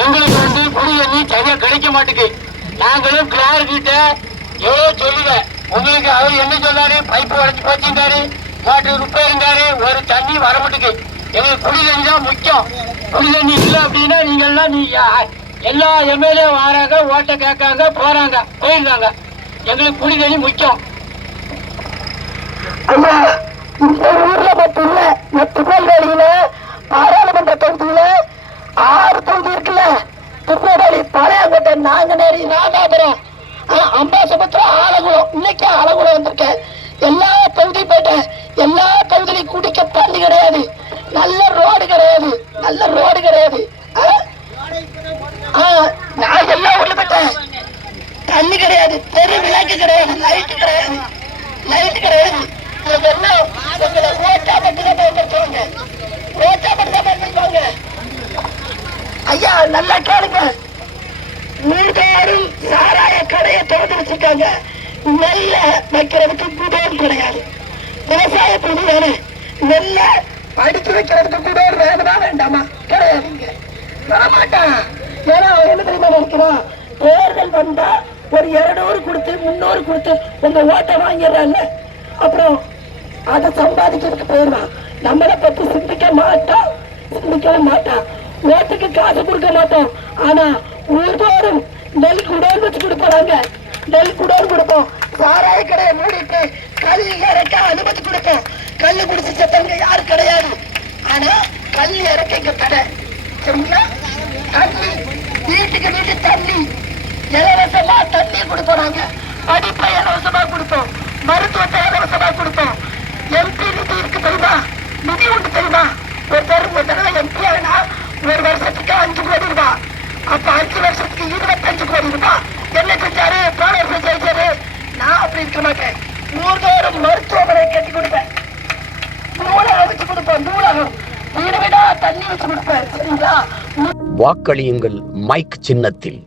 உங்களுக்கு வந்து குடி தண்ணி சரியா கிடைக்க மாட்டேங்குது. நாங்களும் கிளார் கிட்ட ஏதோ சொல்லுவேன் உங்களுக்கு அவர் என்ன சொன்னாரு? பைப்பு உடச்சு போச்சுட்டாரு மோட்டர் இருந்தாரு ஒரு தண்ணி வர மாட்டேங்கு எங்களுக்கு குடி தண்ணி தான் முக்கியம். குடி தண்ணி இல்லை அப்படின்னா நீங்க எல்லாம் நீ எல்லா எம்எல்ஏ வராங்க ஓட்ட கேட்காங்க போறாங்க போயிருந்தாங்க எங்களுக்கு குடி தண்ணி முக்கியம். ஊர்ல மட்டும் இல்ல இந்த திருநெல்வேலியில திருநெல்வேலி பழையங்கோட்டை நாங்கநேரி ராமாபுரம் ஆ, அம்பாசமுத்திரம் ஆலகுளம் இன்னைக்கு ஆலகுளம் வந்திருக்கேன். எல்லா தொகுதி போயிட்டேன் எல்லா பகுதியிலையும் குடிக்க தண்ணி கிடையாது. நல்ல ரோடு கிடையாது. நல்ல ரோடு கிடையாது. நான் எல்லாம் உள்ள போயிட்டேன் தண்ணி கிடையாது. தெரு விளக்கு கிடையாது. லைட்டு கிடையாது. லைட்டு கிடையாது. இதெல்லாம் எங்களை ஓட்டா மட்டும் தான் பயன்படுத்துவாங்க ஓட்டா மட்டும் தான் பயன்படுத்துவாங்க ஐயா நல்லா கேளுங்க. மூன்றாயிரம் சாராய கடையை திறந்து வச்சிருக்காங்க. நெல்ல வைக்கிறதுக்கு குடோன் கிடையாது. விவசாய பொருள் வேணும் நெல்ல அடிச்சு வைக்கிறதுக்கு குடோன் வேணுமா வேண்டாமா? கிடையாதுங்க வரமாட்டான் ஏன்னா அவன் என்ன தெரியுமா நினைக்கிறான் தேர்தல் வந்தா ஒரு இருநூறு கொடுத்து முன்னூறு கொடுத்து உங்க ஓட்டை வாங்கிடுறாங்க அப்புறம் அதை சம்பாதிக்கிறதுக்கு போயிடுவான் நம்மளை பத்தி சிந்திக்க மாட்டான் சிந்திக்கவும் மாட்டான் ஓட்டுக்கு காசு கொடுக்க மாட்டோம். ஆனா ஒவ்வொரு நெல் குடோன் வச்சு கொடுப்பாங்க. நெல் குடோன் கொடுப்போம். சாராய கடையை மூடிட்டு கல் இறக்க அனுமதி கொடுப்போம். கல் குடிச்சு செத்தவங்க யாரும் கிடையாது. ஆனா கல் இறக்க இங்க தடை சரிங்களா? தண்ணி. வீட்டுக்கு வீட்டு தண்ணி. இலவசமா தண்ணி கொடுப்போம் நாங்க. படிப்பை இலவசமா கொடுப்போம். வாக்களியுங்கள் மைக் சின்னத்தில்.